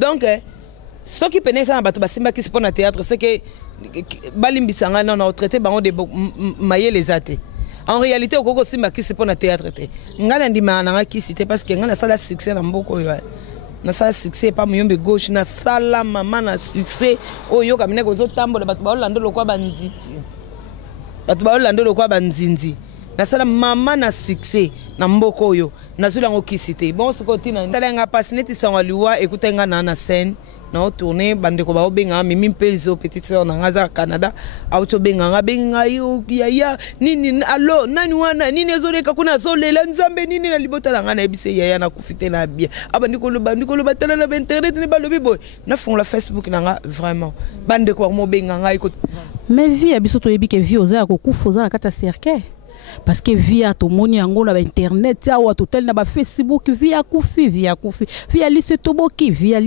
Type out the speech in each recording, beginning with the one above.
Donc ce qui pénètre ça na bato basimba qui se pose na théâtre c'est que balimbisanga non on traité bango de mailler les athées. En réalité au koko simba qui se pose na théâtre te. Ngana ndima na ki cité parce que ngana sala succès na mboko yo. Na sala succès pas muyombe gauche na sala mama na succès oyo kamine ko zo tambola bato ba olando lokwa banziti. Bato ba olando lokwa banzinzi. Na sala mama na succès na mboko yo nazula ngo kisite bon ce côté na tala nga passionné sanga liwa écouter nga na scène na tourner bande ko ba obenga mimi mpezo petite sœur na ngaza Canada auto benga benga yo ya nini allo nani wana nini ezoleka kuna zolela nzambe nini na libota na ngana ebise ya na kufite na bien aba ndikolo batala na internet ne balobi boy na fond la Facebook na nga vraiment bande ko mo benga nga iko mais vie abiso to yebi ke vie oza ko kufoza na kata cercle. Parce que via tout monde yango na internet ya wa totel na ba Facebook via kufi via lise toboki via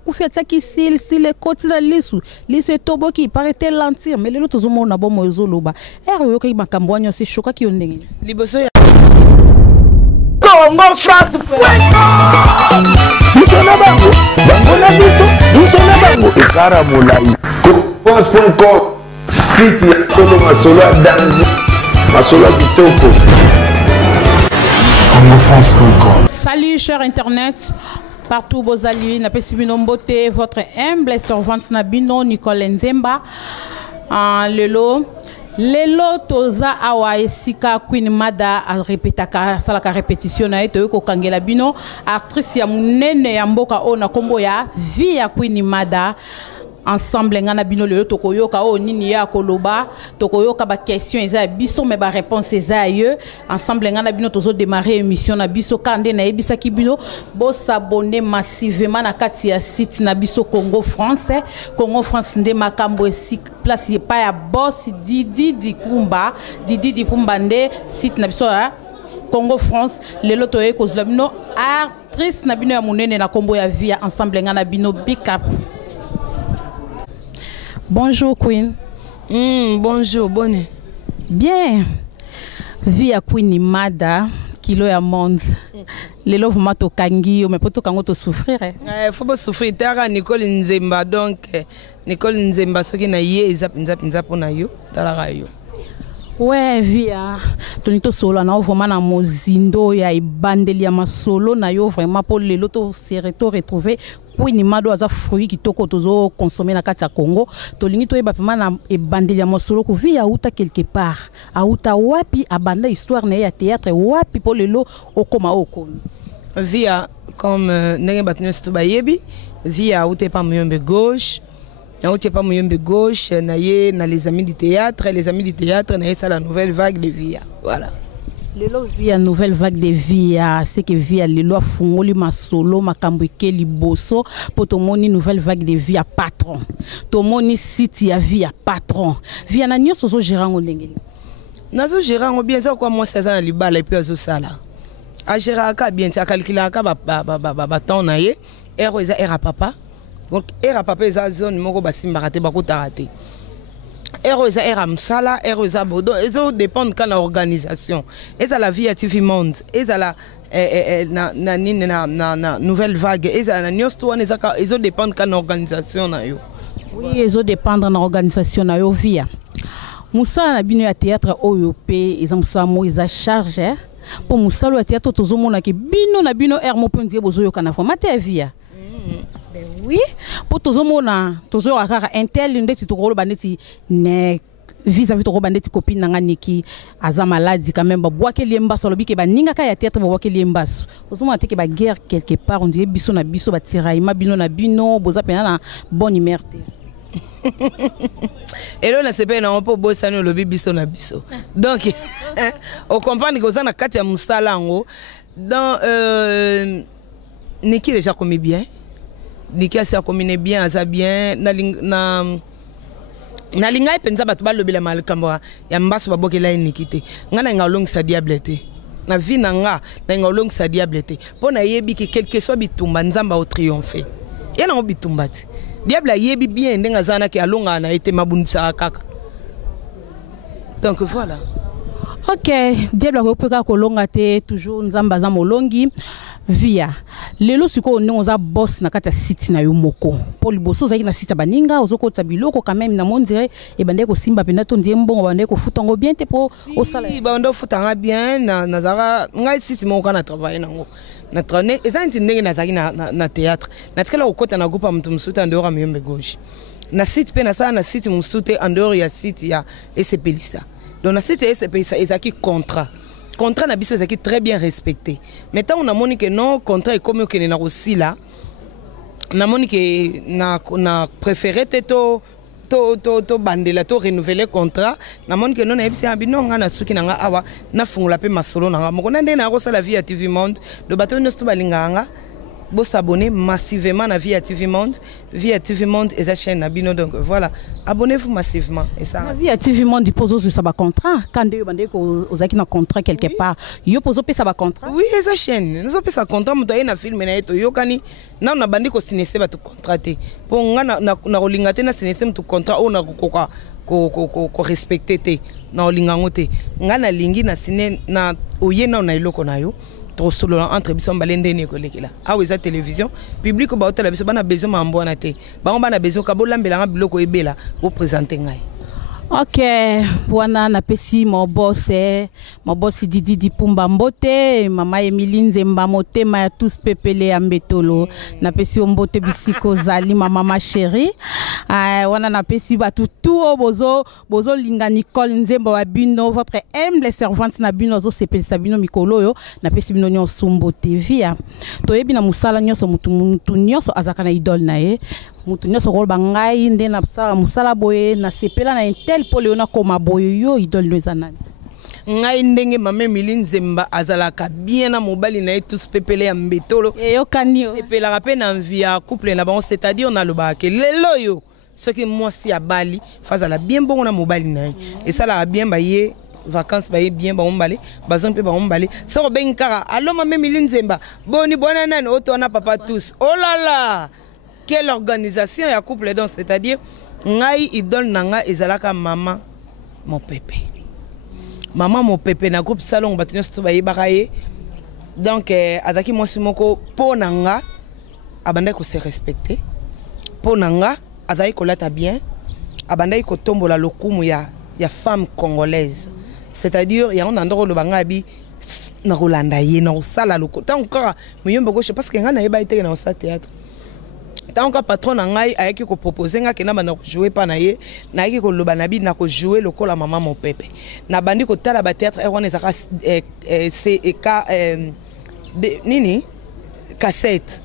kufi ataki si le côté na lise toboki paraît lentir mais le autres monde na bon mozo loba yo ka makambo anyo se choka ki ondenge liboso ya Congo France Misona bango na biso misona bango ekara molai France.com site ya tolo masolo danger. Salut chers internet, partout vos alliés, n'a pas si beauté, votre humble servante Nabino Nicole Nzemba, Lelo toza awa esika Queen Mada a répétaka salaka répétition na eto ko kangela bino actrice ya munene ya mboka ona kombo ya via Queen Mada. Ensemble ngana bino le tokoyoka o nini ya koloba tokoyoka ba question eza biso mais ba réponse eza ye ensemble ngana bino tozo démarrer émission na biso kande na ebisa ki bino bo s'abonner massivement na kati ya site na biso Congo France nde makambo esi place pa ya boss Didi Dipumba nde site na biso ya Congo France lelo toye kozla bino actrice na bino ya munene na kombo ya via ensemble ngana bino big up. Bonjour Queen. Bonjour, bonne. Bien. Via Queen Mada, kilo ya monde. Lelo vous mato kangi, mais pour tout kango to souffrir. Faut pas souffrir. Tara Nicole Nzemba donc Nicole Nzemba ce qui na yé zap na yo, tala yo. Ouais, via tonito solo na vraiment na mozindo ya ibandeli ya masolo na yo vraiment pour lelo to se retrouver Queen Mada aza fruit kitoko tozo consommer na kati ya Congo tolingi to yeba pema na ibandeli ya masolo ko via uta quelque part auta wapi abanda histoire na ya théâtre wapi pour lelo okoma okoni via comme ndenge batino sto bayebi via uta pa muyombe gauche. Na ye na les amis du théâtre na ça la nouvelle vague de via voilà lelo via nouvelle vague de via c'est que via lelo fungoli masolo makambo ekeli boso po tomoni nouvelle vague de via patron tomoni site ya via patron via na nyoso zo gérango ndenge nazo gérango bien ça quoi moi ça na libala et puis azo sala a géraka bien ça calcula ka ba temps na ye ero eza era papa. Donc era papa eza zone moko basimba raté bakota raté ero eza era msala ero eza bodo ezo dépend kana organisation eza la vie à TV monde eza la na nouvelle vague eza na news to eza ezo dépend kana organisation na yo oui ezo dépendre na organisation na yo via musala na bino ya théâtre OYP eza musala mo eza charge pour musala ya théâtre tozomona ke bino na bino er mo penzie bozo kana formate via. Oui, pour tous les gens, tous les gens, intel, ndeti tokolo bandeti ne vis-à-vis tokolo bandeti copine nanga niki aza maladie quand même ba boake liemba solo bike ba ninga ka ya théâtre ba boake liemba. Osoma teke ba guerre quelque part on dirait biso na biso ba tiraillement bino na bino boza pena na bonne humeur. Et là on se pena on peut bosser no lobi biso na biso. Donc on comprend que oza na kati ya musala ngo dans Niki déjà comme bien. Niki a combiné bien, aza bien na linga penza batu balobela malkambo ya mbaso babokela Nikite ngana ngalong sa diablete na vie nanga na ngalong sa diablete pona yebi ke quelque soit bitumba nzamba au triompher yana ngo bitumba ti diable yebi bien ndenga zana ke alonga na ete mabundisa kaka donc voilà. Ok, diable ko peka ko longa te toujours nzamba za molongi via lelo siko nonza boss na kati ya site na yo moko pour liboso zaki na site baninga ozoko tabiloko quand même na mondire e bande ko simba pena to ndie mbongo bande ko futango bien te pour au salaire bande futanga bien na zara ngai site moko na travailler nango na trone eza ndenge na zaki na théâtre na tikala okota na groupe mtu msuta ndoro ya miyombe gauche na site pe na sa na site msute andoro ya site ya SPLisa donc na site SPLisa ezaki contrat na biso ezaki très bien respecté mais tant on a moni que non contrat est comme que na aussi là na moni que na préféré to bandela to renouveler contrat na moni que non na ebisi abino nga na suki na awa na fungula pe masolo na moko na ndena ko sala via TV Monde do bato no sto balinganga bo s'abonner massivement à Via TV Monde. Via TV Monde et sa chaîne Nabino. Donc voilà, abonnez-vous massivement. Et ça. Via TV Monde, il pose sur sa contrat. Quand vous avez un contrat quelque part, il pose sur sa contrat. Oui, et sa chaîne. Nous avons sa contrat. Nous avons un film. Nous avons bandi ko sinese ba tu contraté. Pour na rolingate na sinese mu contrat o na ko respecter te na olingango te. Ngana lingi na sine na oyena na iloko na yo. Solo entre biso balende ne kolekela awa eza télévision public ba hôtel biso bana besoin mambo na te bango bana besoin ka bolambela biloko ebela bo présenter ngai. Ok, wana na pesi mon boss Didi Pumba Mbote, mama Emiline Zemba Motema ya tous pepele ambetolo. Na pesi Mbote bisiko zali mama chérie. Wana na pesi batu tout bozo linga Nicole Nzemba wa bino votre humble servante na bino zo sepel sabino mikolo yo na pesi bino nyonso Mbote via. To yebi na musala nyonso mutu nyonso azaka na idole na ye. Mutu nyonso ko bangai nde na musala boye na sepela na intel poliona koma boye yo idole no zanani ngai ndenge mama Emiline Nzemba azalaka bien na mobali na tous pepele ya mbetolo yo kanio sepela rapé na via couple na bango c'est-à-dire on a le baké lelo yo ce que moi si à Bali fazala bien bon na mobali na et ça la bien baye vacances baye bien ba ombale bazon pe ba ombale so ben kara allo mama Emiline Nzemba boni bona nani oto na papa tous oh là là. Quelle organisation ya couple donc c'est-à-dire ngai idole nanga ezalaka maman mon pépé na groupe salon batinyo sto baye bakaye donc azaki mwasi moko po nanga abandai ko se respecter po nanga azaki ko lata bien abandai ko tombola lokumu ya femme congolaise c'est-à-dire ya on ndoko lo bangabi na Rolanda ye na sala loko tant encore muyombo gauche parce que ngana yeba ite na sa théâtre. Tant que patron ngai ayaki ko proposer nga kena bana jouer pa na ye na yaki ko loba na bi na ko jouer lokola maman mon pépé na bandi ko tala ba théâtre on ezaka nini cassette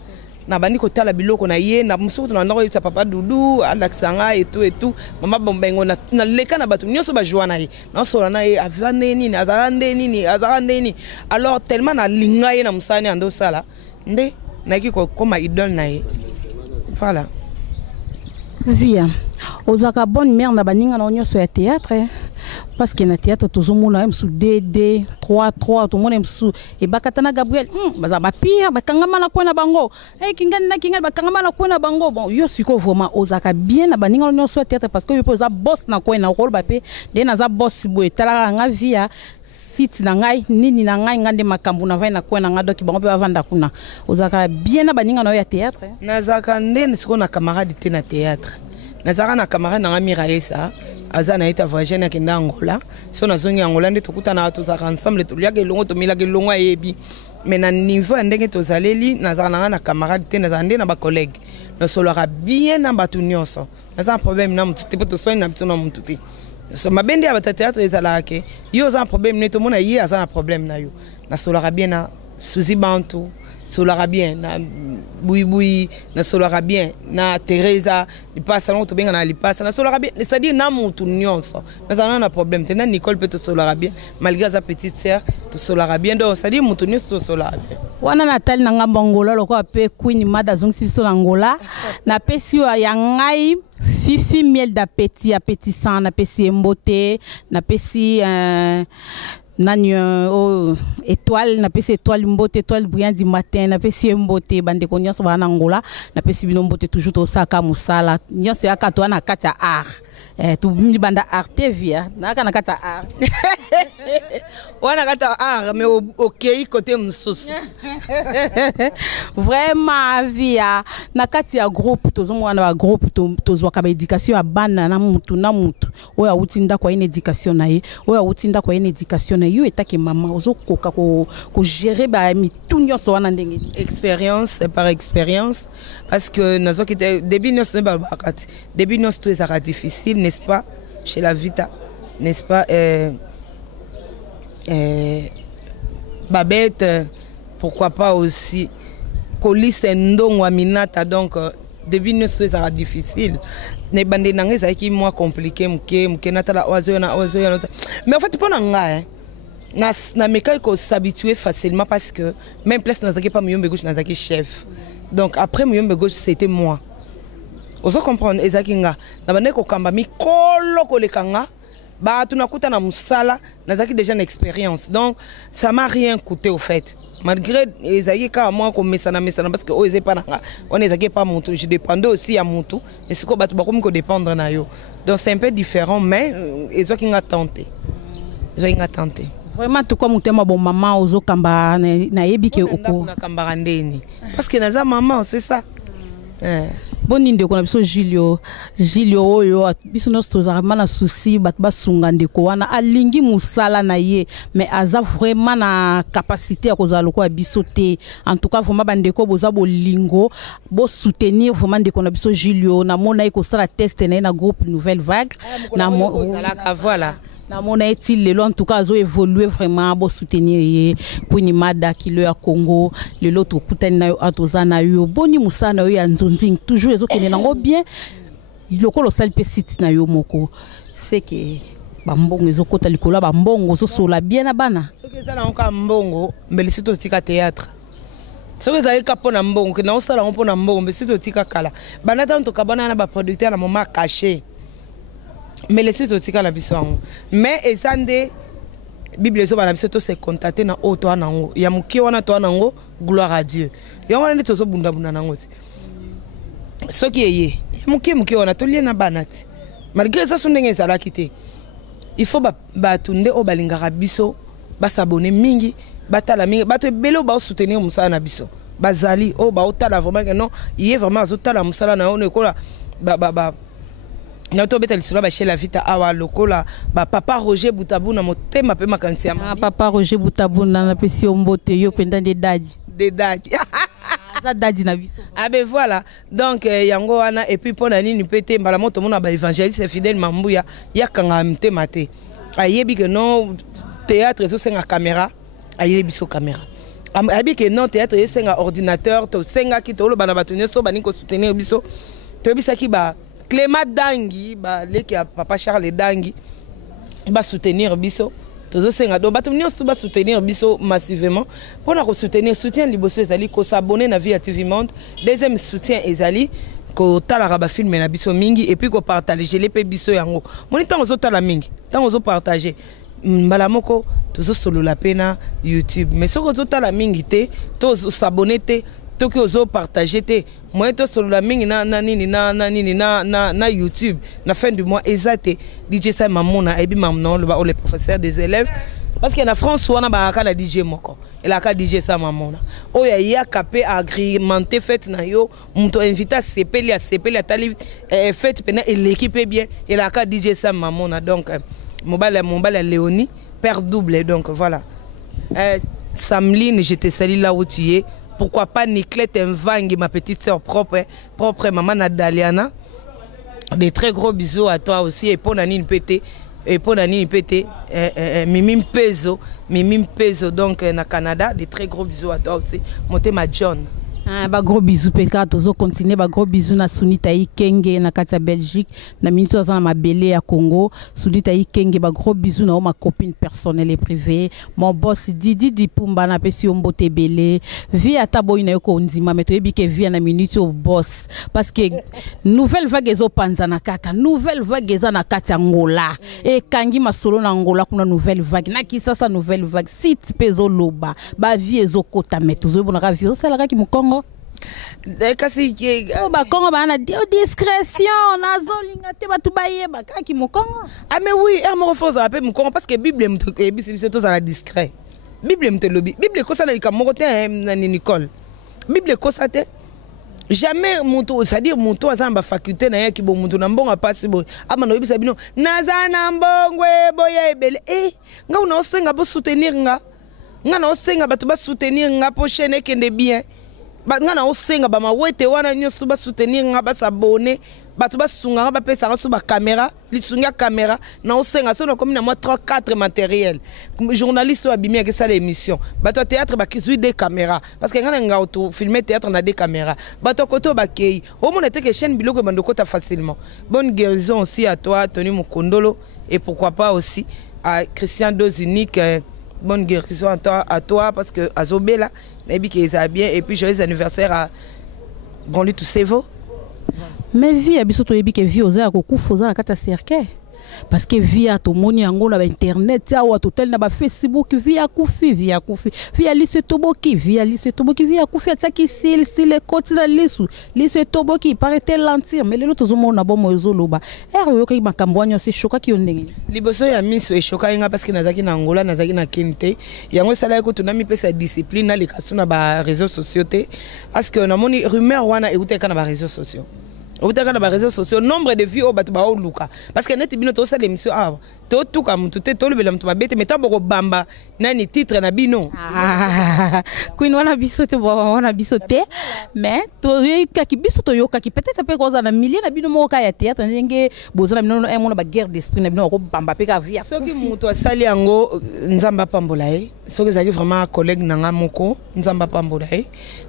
na bandi ko tala biloko na ye na musuku na ndako sa papa Doudou alaksanga et tout mama bombengo na leka na batu nyoso ba joie na ye na sola na ye avane nini azarande nini alors tellement na linga ye na musani ando sala nde na yaki ko koma idole na ye. Voilà. Via. Ozaka bonne mère na baninga na onyo so ya théâtre parce que na théâtre tozomona sous DD 3 tout monde sous et bakatana Gabriel baza ba pire bakangama na kwena bango kingani bakangama na kwena bango bon yo siko vraiment ozaka bien na baninga onyo so ya théâtre parce que yo poza boss na kwena rôle ba pe de na za boss boy tala nga via site na ngai nini na ngai ngande makambu na vai na kwena nga doki bango pe bavanda kuna ozaka bien na baninga na ya théâtre na zaka ndene siko na camarade te na théâtre. Nazara na camarade na Miraesa azana ita voyager na kenda Angola so na zongi Angola nde tukuta na to zaka ensemble to liage longo to milage longo yebi mais na niveau ndenge to zaleli nazara na camarade te nazara nde na ba collègue na solora bien na batu nyonso nazara problème na mutu te poto soin na mutu na mutu te so mabende ya ba théâtre ezala ke yo za problème ne to mona ye azana problème na yo na solora bien na Suzy Bantu solara bien na Bouiboui na solara bien na Teresa lipasa na to benga na lipasa na solara bien c'est-à-dire na mutu nyonso na na problème te na Nicole peut to solara bien malgré sa petite sœur to solara bien donc c'est-à-dire mutu nyonso to solara bien wana Nathalie na ngambongola loko pe Queen Mada zongsi so Angola na pesi ya ngai Fifi miel d'appétit appétissant na pesi Mbote na pesi nani étoile na pesi étoile Mbote étoile brillant du matin na pesi Mbote bande ko nyonso bana Angola na pesi bino Mbote toujours to saka musala nyonso ya katwa na kati ya art tu banda arte via naka nakata art wana kata art mais OK côté msous vraiment via nakati ya groupe tozomwana ba groupe tozwa ka éducation ya bana na mutu oya utinda kwa une éducation na ye oya utinda kwa une éducation na yo etake mama ozokoka ko gérer ba mitunyo so wana ndenge expérience par expérience parce que nazo ki début nos ba bakati début nos tout ça difficile n'est-ce pas chez la vita n'est-ce pas Babette pourquoi pas aussi Colis ndongo minata donc début nous tout ça difficile ne bande nangé ça qui moi compliqué mke natala ozo na mais en fait pas nanga na meka ko s'habituer facilement parce que même place nazaki pas muyombe gauche nazaki chef donc après muyombe gauche c'était moi ozo comprendre ezakinga na bande ko kamba mi kolo ko lekanga ba tunakuta na musala nazaki déjà une expérience donc ça m'a rien coûté au fait malgré ezaki ka moi ko mesana parce que o ezé pas nanga on ezaki pas mon tout je dépendais aussi à mon tout mais c'est ko batu ba ko dépendre na yo donc c'est un peu différent mais ezakinga tenté vraiment tout comme mutema bon maman ozo kamba na yebike oko na kamba ndeni parce que naza maman c'est ça boni ndeko na biso Julio oyo biso nostozaka na souci bat basunga ndeko wana alingi musala na ye mais aza vraiment na capacité ya kozala ko biso te en tout cas vraiment bandeko boza bolingo bo soutenir vraiment ndeko na biso Julio na mona iko sala test na groupe Nouvelle Vague na voilà na mona est-il lelo en tout cas azo évoluer vraiment bo soutenir ye Queen Mada kilo ya Congo le l'autre kutani na yo atoza na yo boni musana yo ya nzonzi toujours ezo kene nango bien lokolo sal pe site na yo moko c'est que bambongo ezo kota likolo bambongo zo sola bien na bana soki eza na nka mbongo mbeli sito tika théâtre soki eza ka pona mbongo ke na osala pona mbongo mbeli sito tika kala bana tanto kabana na ba producteur na moment caché mais les sites aussi la biso mais ezande bible zo bana biso to se contacter na auto anango ya muki wana to anango gloire à Dieu yo wana ndi tozo bunda nango ti soki yeye muki wana to liena banati malgré ça sondenge ezala kité il faut ba tunde o balingaka biso ba s'abonner mingi batala mingi bato belo ba soutenir musala na biso bazali o ba otala vraiment que non il est vraiment azotala musala na ono ekola ba Nato beta lisula ba chez la vita awa lokola ba papa Roger Butabu na motema pe makanisi ya mama papa Roger Butabu na pesi ombote yo penda de dadi ça dadi na biso ah ben voilà donc yango wana et puis pona nini pété mbala moto mona ba évangéliste fidèle mambuya yakanga mtema te ayebi que non théâtre so senga caméra ayebi so caméra ayebi que non théâtre so senga ordinateur to senga ki to lo bana batunye so bani ko soutenir biso to bisaki ba Clément Dangi ba leki ya papa Charles Dangi ba soutenir biso tozo senga do bato nyonso to ba soutenir biso massivement pour na ko soutenir soutien liboso ezali ko s'abonner na Via TV Monde deuxième soutien ezali ko tala ba film na biso mingi et puis ko partager les pe biso yango moni tango zo tala mingi tango zo partager mbala moko tozo solo la pena YouTube mais soko zo tala mingi te to s'abonner te toki ozo partager te moi to solo la mingi na YouTube na fin du mois ezate DJ Sam Mamona ebi mamno le professeur des élèves parce que na France wana ba ka na DJ moko et la ka DJ Sam Mamona o ya capé agrémenté fête na yo muto invité sepeli atali fête pena et l'équipe bien et la ka DJ Sam Mamona donc mobile Léonie père double donc voilà Samline je te salue là où tu es. Pourquoi pas Niclette Mvangi, ma petite sœur propre maman Nadaliana. Des très gros bisous à toi aussi. Et pour Nanine Pété. Mimim Peso donc na Canada. Des très gros bisous à toi aussi. Monté ma John. Ba gros bisous peka tozo continuer ba gros bisous na Sunita Ikenge na kati ya Belgique na ministre za ma belé ya Congo Sunita Ikenge ba gros bisous na ma copine personnelle et privée mon boss Didi Dipumba na pesi ombote belé vie ata boy na yoko ndima meto ebike vie na minute au boss parce que nouvelle vague ezo panza na kaka nouvelle vague eza na kati ya Angola e kangi masolo na Angola kuna nouvelle vague na kisasa nouvelle vague site pezo loba ba vie ezo kota meto zo bona vie o sala ki mukongo kasi bakongo bana discrétion nazolinga te batu bayeba kaki mokongo. Ah mais oui, ermo faut ça appelle mokongo parce que Bible me biso to za discret. Bible me te lobi. Bible ko ça na likamoko te na Nicole. Bible ko ça te jamais monto, c'est-à-dire monto azana ba faculté na yaki bo monto na mbonga pasi bo. Aba no yebisa bino nazana mbongwe boya ebele nga una osenga bo soutenir nga na osenga batu ba soutenir nga po chaîne kende bien. Nga na osenga ba mawete wana nyoso ba soutenir nga ba s'abonner batu ba sunga ba pesa nga so ba caméra lisunga caméra na osenga so na comme na moi 3-4 matériel journaliste wa bimia que ça l'émission batu théâtre ba kizui des caméras parce que nga auto filmer théâtre na des caméras batu koto ba kei au monde était que chaîne biloko bandoko ta facilement. Bonne guérison aussi à toi Tony Mukondolo et pourquoi pas aussi à Christian Dos Unique. Bonne guérison à toi parce que Azobela Nabi qui est bien et puis joyeux anniversaire à Branly Toussevo. Mais vie à biso to yebi que vie oza ko kufoza na kata cercle parce que via to moni yango na internet ya wa total na ba Facebook via kufi via lise toboki via kufi ataki sil côté na lise toboki paraît lentir mais lelo tozo mona bon mozoloba yo ka makambwanyo se choka ki ondenge liboso ya miso e choka nga parce que nazaki na Angola nazaki na Kinte yango sala ko tunami pesa discipline na likaso na ba réseaux sociaux te parce que na moni rumeur wana e uteka na ba réseaux sociaux. Au travers des réseaux sociaux, nombre de vues au batu ba luka parce que net bino to sa l'émission tout comme tout est tout le belam to ba bête mais tant boko bamba nani titre na bino Queen wana bisote wana bisote mais to kaki bisoto yo kaki peut-être pe koza na millier na bino mo ka ya théâtre ndenge bozana bino e mona ba guerre d'esprit na bino ko bamba pe ka via soki muto asali yango nzamba pambola soki zaki vraiment collègue nanga moko nzamba pambola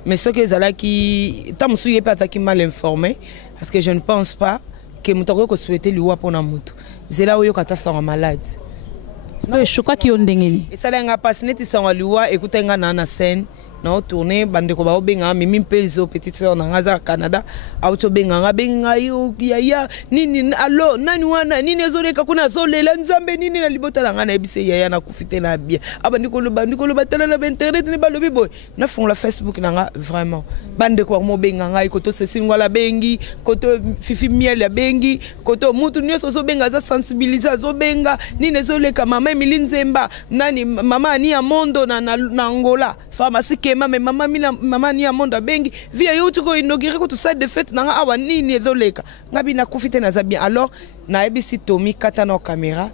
mais soki ezalaki tamusu yepe ataki mal informé parce que je ne pense pas que mutako ko souhaiter liwa pona mutu zela oyo kata sa malade no choka ki ondengeli et ça nga passe neti sa liwa écoute nga na scène na tourner bande ko ba obenga mimi peso petite sœur na ngaza Canada auto benga benga yo ya nini allo nani wana nini ezoleka kuna zolela nzambe nini na libota na ngana ebise ya na kufite na bien aba ndikolo batala na internet ni balobi boy na fond la Facebook na nga vraiment bande ko mo benga ngai koto sesingwa la bengi koto fifi miel ya bengi koto mutu nyoso zo benga za sensibiliser zo benga nini ezoleka mama Emily Nzemba nani mama ni ya mondo na Angola pharmacie mama ni amonda bengi via yotu ko inogire ko tout ça de fait na awa nini ezoleka ngabi na kufite na zabia alors na ebisi Tommy kata na caméra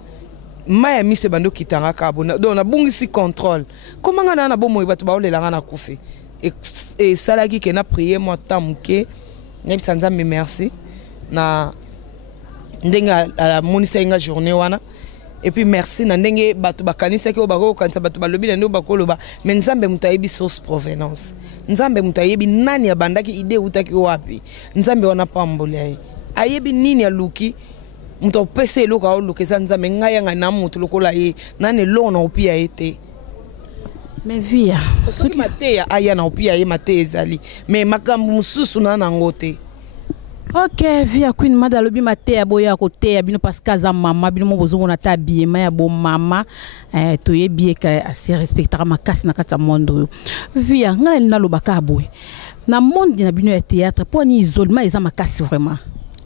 maya mise bando kitanga kabona donc na bungisi contrôle comment nga na bomo batu ba olela nga na kufi et salaki ke na prier moi tamuke nyebi sanza me merci na ndenga la monisa nga journée wana. Et puis merci na ndenge batu bakanisa ke obako kanisa batu balobi na ndo bakoloba mais nzambe mutayebi source provenance nzambe mutayebi nani abandaki idée utaki wapi nzambe wana pambola ayebi nini aluki muto pese loka o lokeza nzambe ngaya nga na mutu lokola ye nani lona opia ete mais via soki mateya aya na opia ye mate ezali mais makambu mususu na ngote. Ok, via Queen Mada lobi mate ya boya kote ya bino paska za mama bino mo bozongo na ta biema ya bo mama to ye bie ka asi respectera makasi na kata mondo via ngala lina lobaka boy na monde na bino ya théâtre pour ni isolement eza makasi vraiment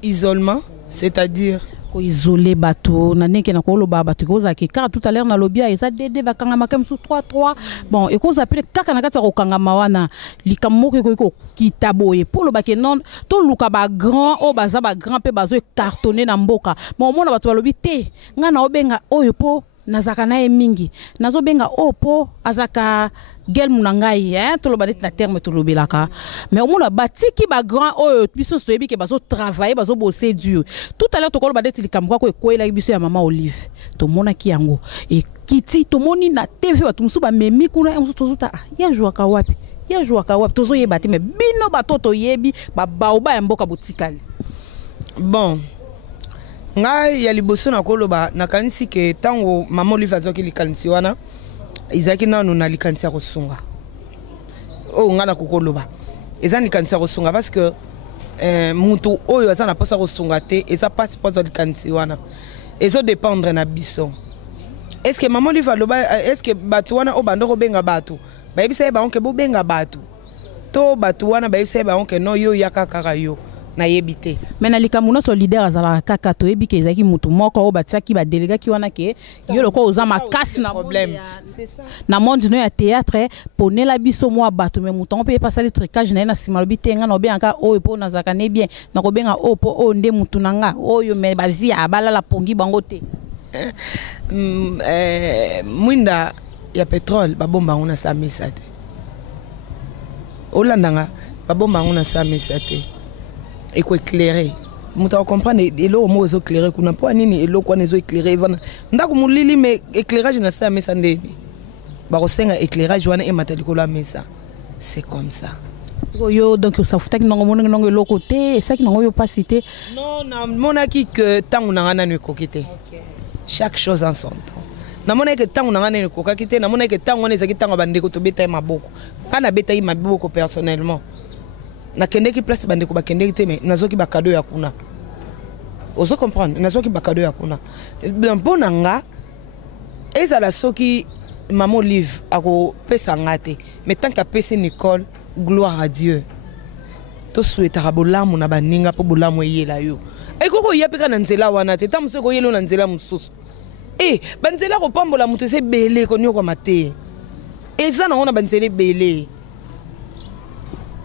isolement c'est-à-dire ko isoler bateau na neke na ko loba bateau ko za ki car tout à l'heure na lobia eza dede bakanga makam sous 3-3 bon et ko za pele kaka na kata ko kanga mawana likamoko ko kitaboye pour loba ke non to luka ba grand o baza ba grand pe bazo cartonner na mboka bon mona bato lobi te nga na obenga oyo po nazaka na mingi nazo benga opo azaka gel munangai to lo badet na terme to lobelaka mais au monde batiki ba grand oyo biso so yebi ke bazo travailler bazo bosser dur tout à l'heure to ko lo badet likamwa ko ekoela biso ya mama Olive to mona ki yango e kiti to moni na TV batu musu ba memi kuna musu zuta ya jouaka wapi tozo yebati mais bino batoto yebi ba baoba ya mboka botikali bon nga ya liboso na koloba nakanisi ke tango mama Olive azoki likanisi wana izaki nanu na likanisi ko sunga o nga na kokoloba ezani likanisi ko sunga parce que mutu oyo azana posa ko sunga te eza passe posa likanisi wana ezo dépendre na biso est-ce que mama Olive aloba est-ce que batu wana o bandoko benga batu ba yebisa ba onke bo benga batu to bato wana bayebisa bango ke non yo yaka kaka yo na yebite. Mais na likamuno solidaire azala kaka to yebike ezaki mutu moko o batiaki ba délégué ki wana ke yo loko oza makasi na problème. C'est ça. Na monde no ya théâtre ponela biso mwa bato mais mutu on peut passer le tricage na na simalobi tenga no benga o po na zakane bien na ko benga o po o nde mutu nanga oyo me ba vie abala la pongi bango te. Mwinda ya pétrole babomba ngona sa mesate. Olandanga babomba ngona sa mesate. Et quoi éclairer muta comprendre elo mo zo éclairer kuna po nini elo kwa nezo éclairer vana ndako mulili mais éclairage na sa mesa ndeni ba ko senga éclairage wana e matali ko la mesa c'est comme ça yo donc ça futa ki nango mona nango elo côté ça ki nango yo pas cité non na monaki que tangu na ngana ne kokite chaque chose en son temps na mona que tangu na ngana ne kokite na mona que tangu ne zaki tangu bandeko to beta maboko kana beta yi maboko personnellement na kende ki place bandeko ba kende te mais nazoki ba cadeau ya kuna ozo comprendre nazoki ba cadeau ya kuna bon nga ezala soki maman Olive ako pesa ngate mais tant qu'à pesa Nicole gloire à Dieu to souhaita bolamu na baninga po bolamu yela yo e koko yapeka na nzela wana te tamuso ko yelo na nzela mususu banzela ko pambola mutu se bele ko nyoko mate eza na ona banzela bele.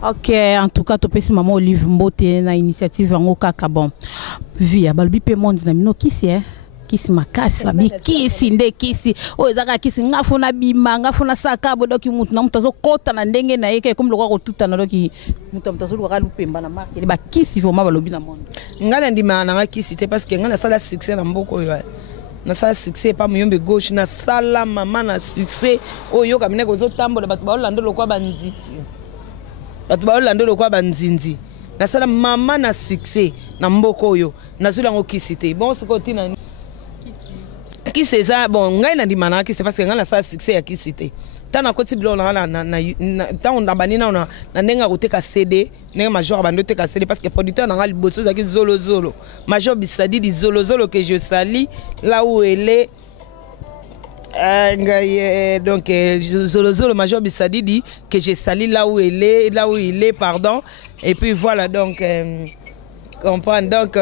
Ok, en tout cas, tu peux si maman Olive Mbote na initiative en okaka bon. Via balbi pe monde na mino kisi kisi makasi babi kisi nde kisi o ezaka kisi ngafuna bima ngafuna saka bodoki mutu na mutazo kota na ndenge na yeke comme lokwa kotuta na doki mutu mutazo lokwa lupemba na marque ba kisi vraiment balobi na monde. Ngana ndima na kisi te parce que ngana sala succès na mboko yo. Na sala succès pas muyombe gauche na sala mama na succès oyo kamine ko zo tambola batu ba olando lokwa banziti. Batu ba olando lokwa banzinzi na sala mama na succès na mboko yo na zula ngo kisite bon ce côté na kisi ça bon ngai na dimana kisi parce que ngana sala succès ya kisite tana koti blo na ta on dabani na ndenga koteka CD nenga major bando teka CD parce que producteur na ngali bosso zaki zolo zolo major bisadi di zolo zolo que je sali là où elle est donc Zolo Major Bissadi dit que j'ai sali là où il est, pardon. Et puis voilà, donc comprendre donc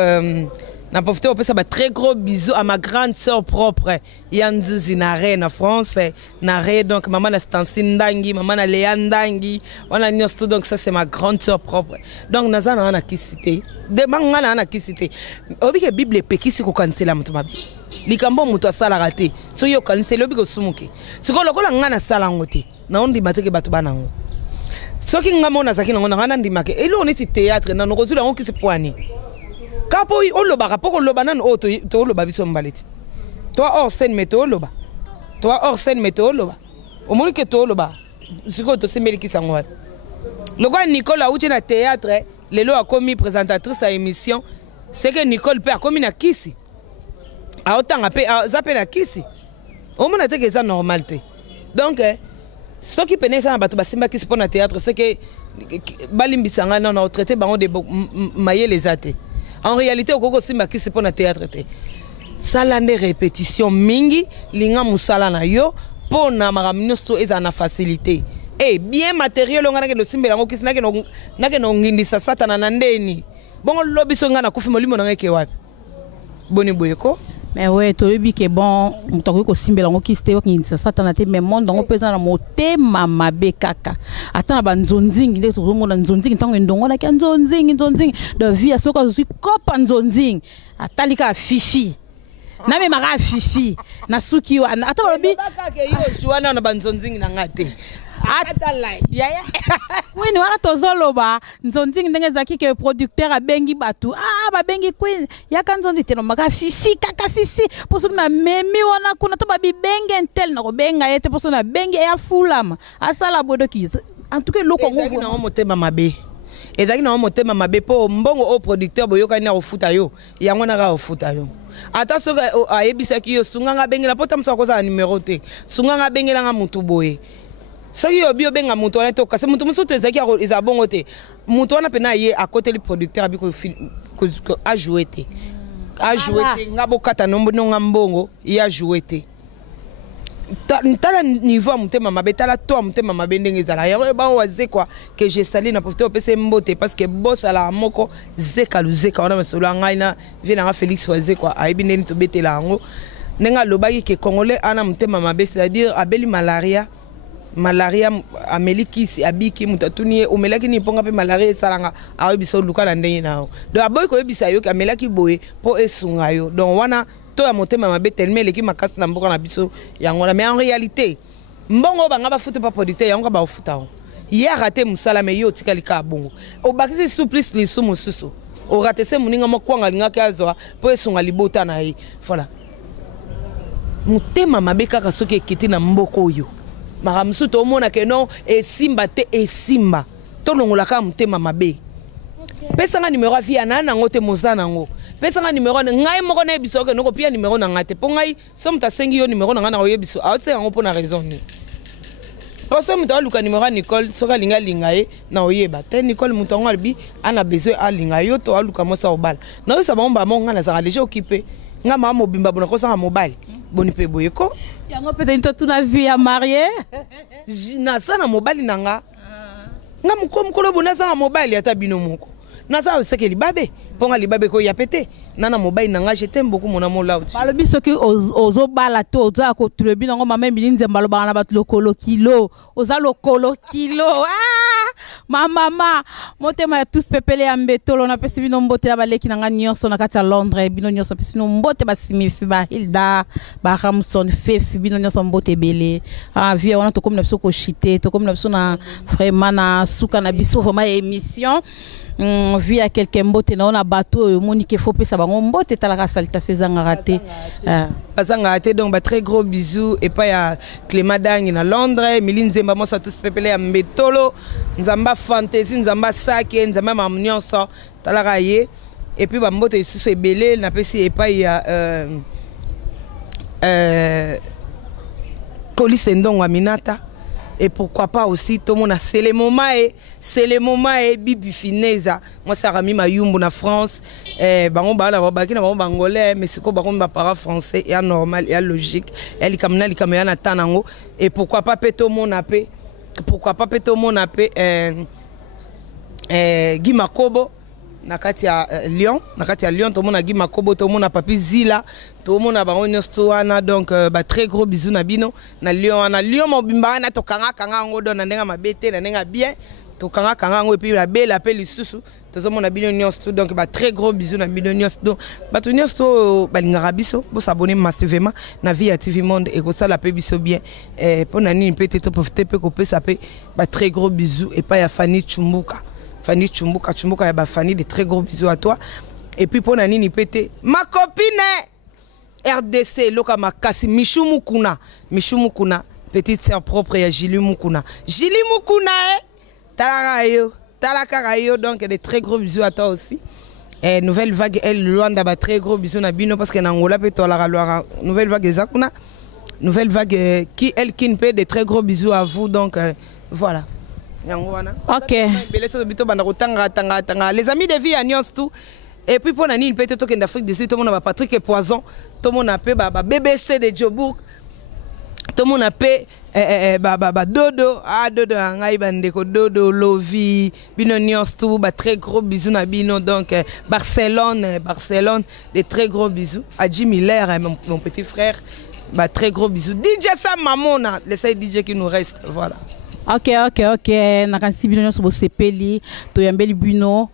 n'a profité ça un très gros bisou à ma grande sœur propre Yanzuzi Nare en France Nare, donc maman na Stancine Dangi, maman na Léane Dangi, on a tout, donc ça c'est ma grande sœur propre. Donc nazana on a kisité de mangana on a kisité obi que Bible pe kisi ko kansela mutumabi likambo mutu asala raté so yo kansela obi ko sumuke siko lokola ngana sala ngote na ondi mateke batu banango soki ngamona zaki nango ngana ndimake elo oneti théâtre na nokozula ngo kisi poani kapo oloba rapoko loba nan o to loba biso mbaleti toi hors scène météo loba toi hors scène météo loba o moni ke to loba siko to semeli kisango wa lokwa Nicole a uti na théâtre lelo a commis présentatrice à émission c'est que Nicole peut a commis na kisi a autant a pe zape na kisi o mona te que ça normalité donc ce qui pene ça na bato basimba kisi pour na théâtre c'est que balimbisanga non on traité bango de maye les athées. En réalité, au Congo, simba qui se pose na théâtre te. Salande répétition mingi, linga musala na yo, pour na maraminosto eza na facilité. Eh bien matériel on a que le simba lango kisi na ke no ngindi sa satana na ndeni. Bon lobi songa na kufi molimo na ngeke wapi. Boni boyeko. Mais ouais, tu as vu que bon, tu as vu que Simba lango kisi te ngindi sa satana te mais monde ngo pesa na motema mabe kaka. Atana ba nzonzingi nde tozomona nzonzingi tango ndongo na ka nzonzingi de vie à soka suis kopa nzonzingi atalika fifi na me maka fifi na suki wa ata lobi bakake yo juana na banzonzingi na ngate atalai yaya oui ni waka tozoloba nzonzingi ndenge zaki ke producteur abengi batu ba bengi queen yaka nzonzi te no maka fifi kaka fifi poso na memi wana kuna to ba bibenge entel na ko benga yete poso na bengi ya fulama asala bodoki en tout cas loko ngo na motema mabe ezaki na motema mabe po mbongo o producteur boyoka na ofuta yo yango na ka ofuta yo ata soka ayebisaki yo sunganga bengela pota mso koza numéro te sunganga bengela nga mutu boye soki yo bio benga mutu wana to kasi mutu musutu ezaki eza bongo te mutu wana pena ye à côté le producteur abi ko a joué te ngabo kata nombo nga mbongo ya joué te tala niveau mutema mabe tala to mutema mabe ndenge ezala yango ba waze quoi que j'ai salé na profiter opese mbote parce que boss ala moko zeka luzeka wana masolo ngai na vient na Félix waze quoi aibi ndeni to betela yango nenga lobaki que congolais ana mutema mabe c'est-à-dire abeli malaria amelikisi abiki mutatuni omelaki ni ponga pe malaria salanga ayibiso luka na ndenge nao donc aboy ko yebisa yo amelaki boye po esunga yo donc wana to ya motema mabe tellement leki makasi na mboka na biso yango mais en réalité mbongo banga ba foute pas producteur yango ba ofuta ya raté musala mais yo tikali ka bongo o bakisi souplice li sumu susu o raté se muninga mokwanga linga kazo po esunga libota na yi voilà motema mabe kaka soki ekiti na mboko yo maramsu to mona ke non esimba te esimba to longola ka motema mabe pesa nga numéro via na ngote mozana ngo pesa nga numéro ngai moko na biso ke noko pia numéro na ngate po ngai som ta sengi yo numéro na ngana oyebiso autse yango pona raison ni parce que muto luka numéro Nicole soka linga lingae na oyeba te Nicole muto ngalibi ana besoin a linga yo to aluka mosa obala na yo sabamba monga na saka déjà occupé nga mama mobimba bona ko sanga mobile boni pe boyeko yango peut-être tout na vie à marier na sana mobile nanga nga mukolo bona sanga mobile ata bino moko na ça c'est que libabe ponga libabe ko ya pété nana mobile nanga je t'aime beaucoup mon amour là balo biso ki ozo bala to oza ko tulebi nango mama milinze mbalo bana bat lokolo kilo oza lokolo kilo mama motema ya tous pepele ya mbetolo na pesi bino mbote ya baleki nanga nyonso na kati ya Londres bino nyonso pesi bino mbote ba simifi ba Hilda ba Ramson Fefi bino nyonso mbote bele via wana to comme na biso ko chité to comme na biso na vraiment na suka na biso vraiment émission via quelqu'un mbote na on a bateau monique faut pesa bango mbote talaka salutation zanga raté pasanga raté donc ba très gros bisous et pas ya Clément Dangi na Londres milinze mbamo sa tous pepele ya mbetolo nzamba fantasy nzamba sake nzamba mamnyonso talaka ye et puis ba mbote isusu ebele na pesi et pas ya Kolise Ndongo Aminata. Et pourquoi pas aussi tout le monde c'est le moment et bibi fineza moi ça rami mayumbu na France bango bana babaki na bango bangolais mais c'est quoi bango ba parents français et normal et logique elle kamna likamya na tanango et pourquoi pas tout le monde appé Guy Makobo nakati ya Lyon tout le monde a Guy Makobo tout le monde a Papi Zila tout le monde a bango wana donc ba très gros bisous na bino na Lyon mobimba na to kanga ngo don na ndenga mabete na ndenga bien to kanga ngo et puis la belle appel lisusu tout le monde a bino nyonso donc ba très gros bisous na bino nyonso donc ba to nyonso balingaka biso bo s'abonner massivement na Via TV Monde et ko sala pe biso bien pour na nini peut-être profiter pe ko pe ça pe ba très gros bisous et pas ya Fanny Chumbuka Chumbuka ya ba Fanny de très gros bisous à toi et puis pour na nini pété ma copine RDC loka makasi Michou Mukuna petite sœur propre ya Jili Mukuna talaka yo donc des très gros bisous à toi aussi et nouvelle vague elle Luanda ba très gros bisous na bino parce que na Angola pe to la nouvelle vague ezakuna nouvelle vague qui ne paie des très gros bisous à vous donc voilà. Ok. Les amis de vie à Nyons tout. Et puis pour Nani, peut-être qu'en Afrique du Sud, tout le monde a Patrick et Poison, tout le monde a BBC de Djobouk, tout le monde a Dodo, Dodo, Bandeko, Dodo, Lovi, Bino Nyons tout, très gros bisous à Bino, donc Barcelone, des très gros bisous. À Jim Miller, mon petit frère, très gros bisous. DJ Sam Mamona, les 5 DJ qui nous restent, voilà. Ok. Nakansi bino nyonso bo sepeli to yambeli bino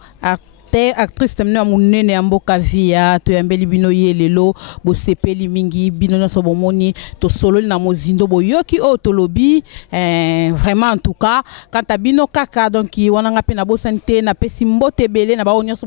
actrice temne amunene ya mboka via to yambeli bino yelelo bo sepeli mingi bino nyonso bomoni to sololi na mozindo boyoki o tolobi vraiment en tout cas quand bino kaka donc wana nga pe na bo santé na pesi mbote belé na ba nyonso